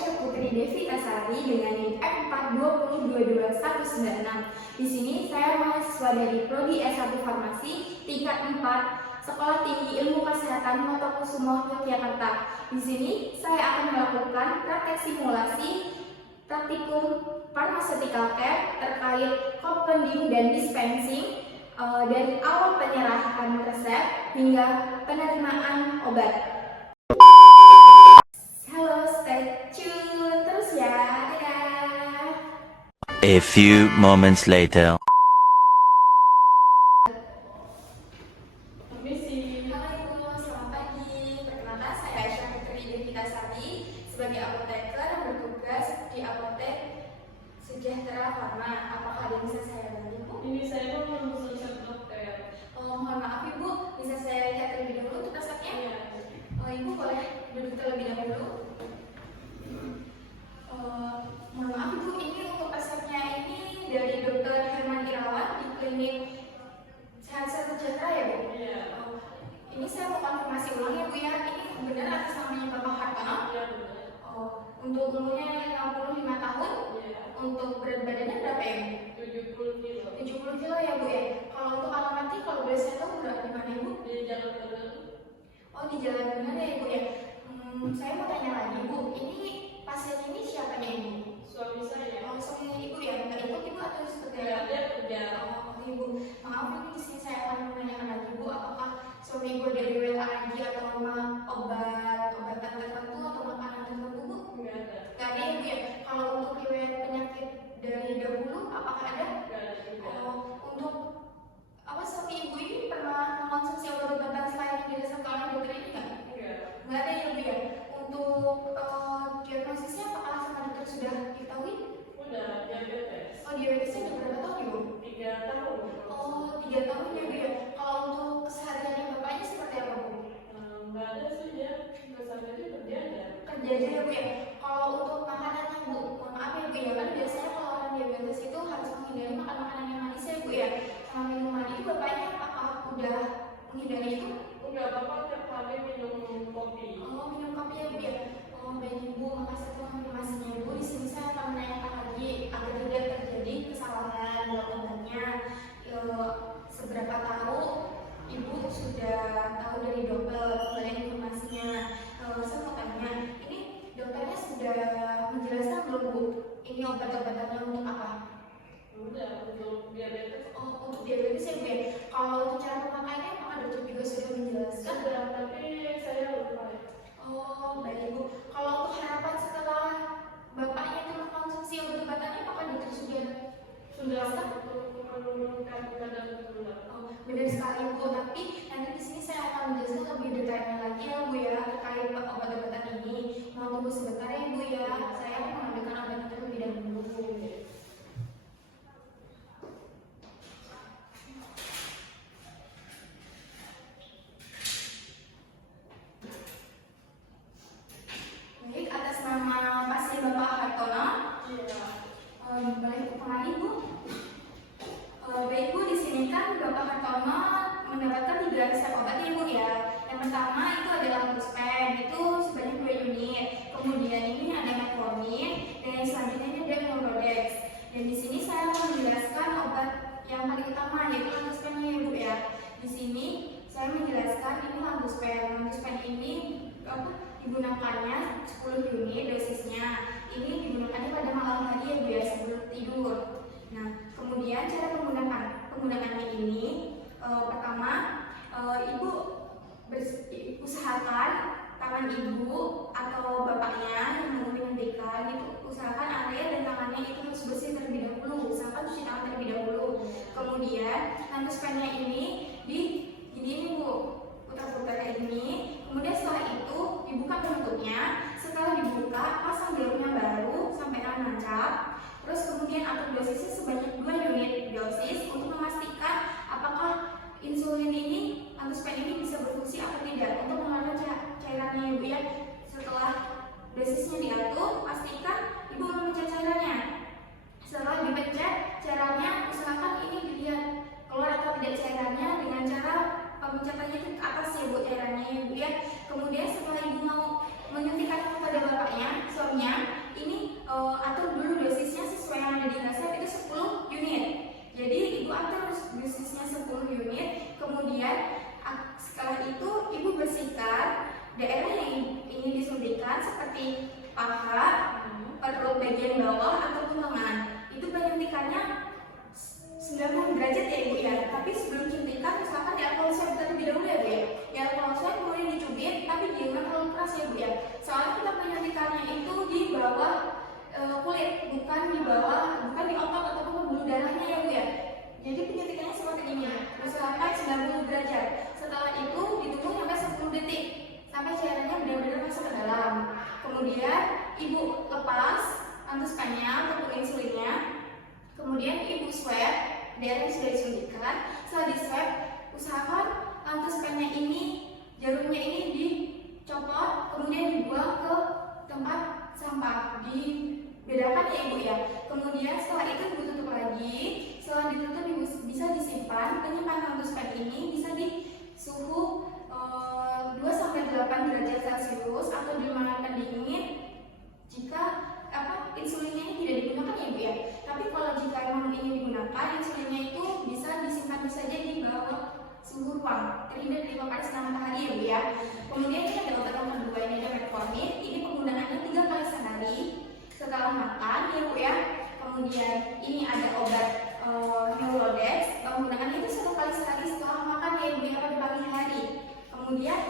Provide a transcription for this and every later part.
Aisyah Putri Devi Tasari dengan NIM F420222196. Di sini saya mahasiswa dari Prodi S1 Farmasi tingkat 4 Sekolah Tinggi Ilmu Kesehatan Notokusumo, Yogyakarta. Di sini saya akan melakukan praktek simulasi praktikum pharmaceutical care terkait compounding dan dispensing dari awal penyerahan resep hingga penerimaan obat. Halo, stay tune terus ya. Dadah. A few moments later. Halo Ibu, selamat pagi. Perkenalkan saya Aisyah Putri Devi Tasari sebagai apoteker yang bertugas di apotek Sejahtera Pharma. Apakah ada yang bisa saya bantu, Bu? Ini saya mau memesan dokter. Mohon maaf Ibu, bisa saya lihat terlebih dahulu untuk resepnya? Iya. Ibu boleh duduk terlebih dahulu. Mohon maaf Ibu, ini untuk resepnya ini dari Dr. Herman Irawan di klinik Sehat Sejahtera ya Bu? Iya. Ini saya mau konfirmasi ulang ya Bu ya, ini benar atas namanya Bapak Hartono? Iya benar. Untuk umurnya 65 tahun, Iya. untuk berat badannya berapa ya Bu? 70 kilo. 70 kilo ya Bu ya? Kalau untuk alamatnya kalau boleh saya tahu berapa di mana Ibu? Di Jalan Tengah. Di Jalan Benar ya Ibu ya? Saya mau tanya lagi Bu, ini pasien ini siapanya Ibu? Suami saya. Suaminya Ibu ya? Nggak ikut Ibu atau seperti Iya, apa? dia kerja. Ibu, maaf ini di sini saya akan menanyakan lagi Bu, apakah suami Ibu ada riwayat alergi atau obat-obatan tertentu atau makanan tertentu Bu? Enggak ada. Nggak ada ya Bu ya? Kalau untuk riwayat penyakit dari dahulu, apakah ada? Enggak ada juga. Untuk suami Ibu ini pernah mengonsumsi obat-obatan selain yang dirasakan oleh dokter ini nggak? Enggak. Nggak ada ya Bu ya? Untuk diagnosisnya apakah sama dokter sudah diketahui? Udah diabetes. Diabetesnya udah berapa tahun Ibu? 3 tahun. 3 tahun ya Bu ya? Kalau untuk kesehariannya Bapaknya seperti apa Bu? Enggak ada sih dia. Kesannya dia kerja aja. Kerja aja ya Bu ya? Kalau untuk makanannya Bu, mohon maaf ya Bu ya, kan biasanya kalau orang diabetes itu harus menghindari makan makanan yang manis ya Bu ya? Sama minuman itu Bapaknya apakah udah menghindari itu? Enggak, Bapak tiap hari minum kopi. Minum kopi ya Bu ya? Baik Ibu, makasih atas informasinya Ibu. Di sini saya akan menanyakan lagi agar tidak terjadi kesalahan dalam obatnya. Seberapa tahu Ibu sudah tahu dari dokter mengenai informasinya? Saya mau tanya, ini dokternya sudah menjelaskan belum Bu? Ini obat-obatannya untuk apa? Udah, untuk diabetes. Untuk diabetes ya Bu ya? Kalau untuk cara pemakaiannya apakah dokter juga sudah menjelaskan? Sudah, tapi saya lupa. Baik Ibu. Kalau untuk harapan setelah Bapaknya itu mengkonsumsi obat-obatannya, apakah dokter sudah Untuk menurunkan kadar gula. benar sekali Bu, tapi nanti di sini saya akan menjelaskan lebih detailnya lagi ya Bu ya terkait obat-obatan ini. Mau tunggu sebentar ya Bu ya, saya akan mengambilkan obatnya terlebih dahulu. Baik, atas nama pasien Bapak Hartono, Iya. boleh pengenali Bu? Baik Bu, di sini kan Bapak Hartono mendapatkan 3 resep obat ya Bu ya. Yang pertama itu adalah Buspen, itu sebanyak 2 unit. Kemudian ini ada Metformin, dan yang selanjutnya ini ada Norodex. Dan di sini saya akan menjelaskan obat yang paling utama yaitu Languspennya ya Bu ya. Di sini saya menjelaskan ini Languspen. Languspen ini digunakannya 10 unit dosisnya. Ini digunakannya pada malam hari ya Bu ya, sebelum tidur. Nah, kemudian cara penggunaannya ini pertama Ibu usahakan tangan Ibu atau Bapaknya yang mau menyuntikkan itu usahakan area dan tangannya itu harus bersih terlebih dahulu. Usahakan cuci tangan terlebih dahulu. Kemudian Languspennya ini ini Bu, putar-putar kayak gini. Kemudian setelah itu dibuka penutupnya. Setelah dibuka, pasang jarumnya baru sampai nancap. Terus kemudian atur dosisnya sebanyak 2 unit dosis untuk memastikan apakah insulin ini, Languspen ini bisa berfungsi atau tidak untuk mengatur cairannya ya Bu ya. Setelah dosisnya diatur, pastikan Ibu memencet cairannya. Setelah dipencet, caranya usahakan ini dilihat keluar atau tidak cairannya dengan cara pemencetannya itu ke atas ya Bu cairannya ya Bu ya. Kemudian setelah Ibu mau menyuntikkan kepada Bapaknya, Sebelumnya ini atur dulu dosisnya sesuai yang ada di resep itu 10 unit. Jadi ibu atur dosisnya 10 unit. Kemudian setelah itu ibu bersihkan daerah yang ingin disuntikan seperti paha, perut bagian bawah ataupun lengan. Itu penyuntikannya 90 derajat ya ibu ya. Tapi sebelum suntikan misalkan di alkohol swab terlebih dahulu ya bu ya. Di alkohol swab kemudian dicubit, tapi jangan terlalu keras ya bu ya. Soalnya kita penyuntikannya itu di bawah kulit, bukan di otot ataupun pembuluh darahnya ya bu ya. Jadi penyuntikannya seperti ini, usahakan 90 derajat. Setelah itu ditunggu sampai 10 detik sampai cairannya benar-benar masuk ke dalam. Kemudian ibu lepas antus pennya ataupun insulinnya. Kemudian ibu swab daerah yang sudah disuntikan. Setelah di swab, usahakan antus pennya ini, jarumnya ini dicopot, kemudian dibuang ke tempat sampah, dibedakan ya ibu ya. Kemudian setelah itu ibu tutup lagi. Setelah ditutup ibu bisa disimpan. Penyimpanan antus pen ini bisa di suhu 2-8 derajat Celcius atau di ruangan pendingin jika insulinnya ini tidak digunakan ya ibu ya. Tapi kalau jika memang ini digunakan, insulinnya itu bisa disimpan saja di bawah suhu ruang, terhindar dari paparan sinar matahari ya bu ya. Kemudian ini ada obat yang kedua, ini ada metformin. Ini penggunaannya 3 kali sehari setelah makan ya bu ya. Kemudian ini ada obat Neurodex, penggunaannya itu 1 kali sehari setelah makan ya ibu ya, pada pagi hari. Kemudian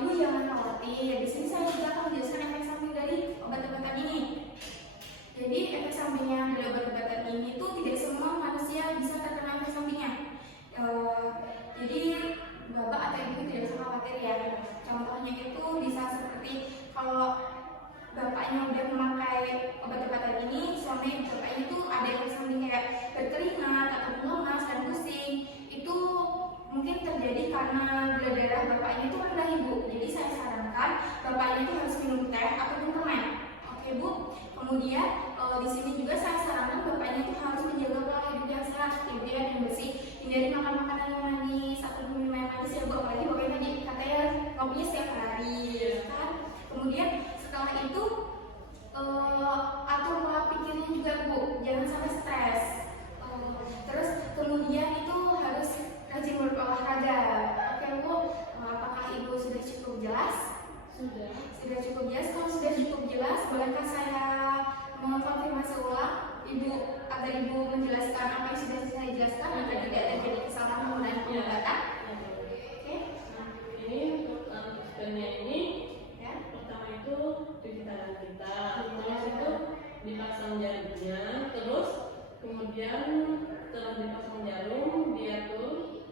ibu jangan khawatir, di sini saya juga akan menjelaskan efek samping dari obat-obatan ini. Jadi efek sampingnya dari obat-obatan ini tuh tidak semua manusia bisa terkena efek sampingnya. Jadi bapak atau ibu tidak usah khawatir ya. Contohnya itu bisa seperti kalau bapaknya udah memakai obat-obatan ini, suami bapaknya itu ada efek samping kayak berkeringat atau lemas dan pusing. Itu mungkin terjadi karena gula darah bapaknya itu rendah ibu. Jadi saya sarankan bapaknya itu harus minum teh ataupun permen. Oke bu. Kemudian di sini juga saya sarankan bapaknya itu harus menjaga pola hidup yang sehat, ibu ya, dan bersih. Hindari makan makanan yang manis atau minum yang manis ya bu. Apalagi bapaknya tadi katanya kopinya setiap hari, kan? Kemudian setelah itu atur pola pikirnya juga bu, jangan sampai stres. Terus kemudian itu harus rajin berolahraga. Oke bu, apakah ibu sudah cukup jelas? Sudah cukup jelas. Kalau sudah cukup jelas, bolehkah saya mengkonfirmasi ulang ibu agar ibu menjelaskan apa yang sudah saya jelaskan agar tidak terjadi kesalahan penggunaan pengobatan? Oke. Ini untuk pennya ini Ya. pertama itu cuci tangan kita, terus itu dipasang jarumnya, terus kemudian setelah dipasang jarum diatur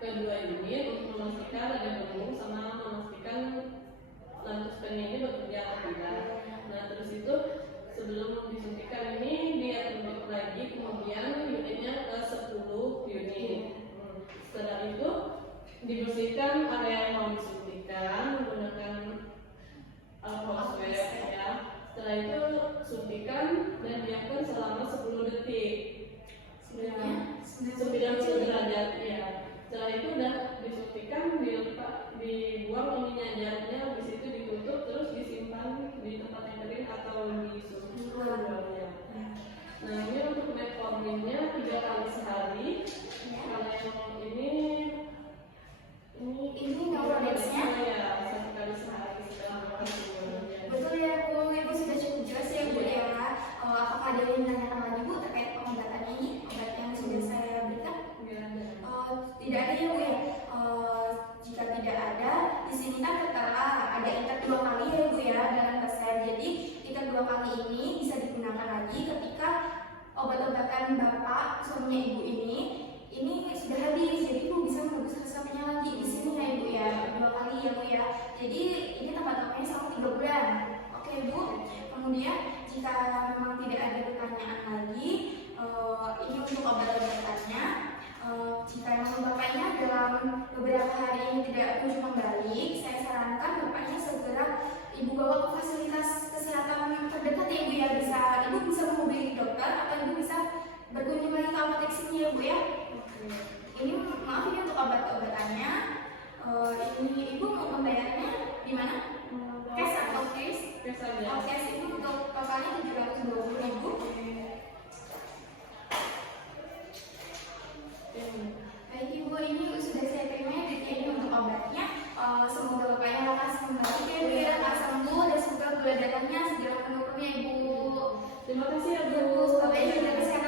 kedua unit untuk memastikan ada belum sama memastikan lantus pennya ini bekerja atau tidak. Nah terus itu sebelum disuntikan ini dia tutup lagi, kemudian unitnya ke 10 unit. Setelah itu dibersihkan area yang mau disuntikan menggunakan alkohol swab ya. Setelah itu suntikan dan diamkan selama 10 detik. 90 derajat ya. Setelah itu udah disuntikan, dibuang ininya jarumnya, habis itu ditutup terus disimpan di tempat yang kering atau di suhu ruangannya. Nah ini untuk metforminnya 3 kali sehari. Kalau yang ini Neurodexnya ya 1 kali sehari setelah makan semuanya. betul ya bu, ibu sudah cukup jelas ya bu ya. Apakah ada yang menanyakan lagi bu terkait pengobatan ini, obat yang sudah saya berikan? Tidak ada ya bu ya. Jika tidak ada, di sini kan tertera ada ikat 2 kali ya bu ya dalam resep. Jadi ikat 2 kali ini bisa digunakan lagi ketika obat-obatan bapak suaminya ibu ini sudah habis. Jadi ibu bisa menebus resepnya lagi di sini ya ibu ya, 2 kali ya bu ya. Jadi ini tempat waktunya selama 3 bulan. Oke bu. Kemudian jika memang tidak ada pertanyaan lagi, ini untuk obat-obatannya. Jika memang bapaknya dalam beberapa hari ini tidak kunjung membaik, saya sarankan bapaknya segera ibu bawa ke fasilitas kesehatan terdekat ya ibu ya. Ibu bisa menghubungi dokter atau ibu bisa berkunjung lagi ke apotek sini ya bu ya. Ini maaf ini untuk obat-obatannya. Ini ibu mau membayarnya di mana? Cash atau cash? Cash aja. Cash ibu totalnya 720.000. Baik Ibu, ini sudah saya terima ya ini untuk obatnya. Semoga bapaknya lekas membaik ya Bu ya, lekas sembuh dan semoga gula darahnya segera menurun ya Ibu. Terima kasih ya Bu. Terus bapaknya juga kesehatan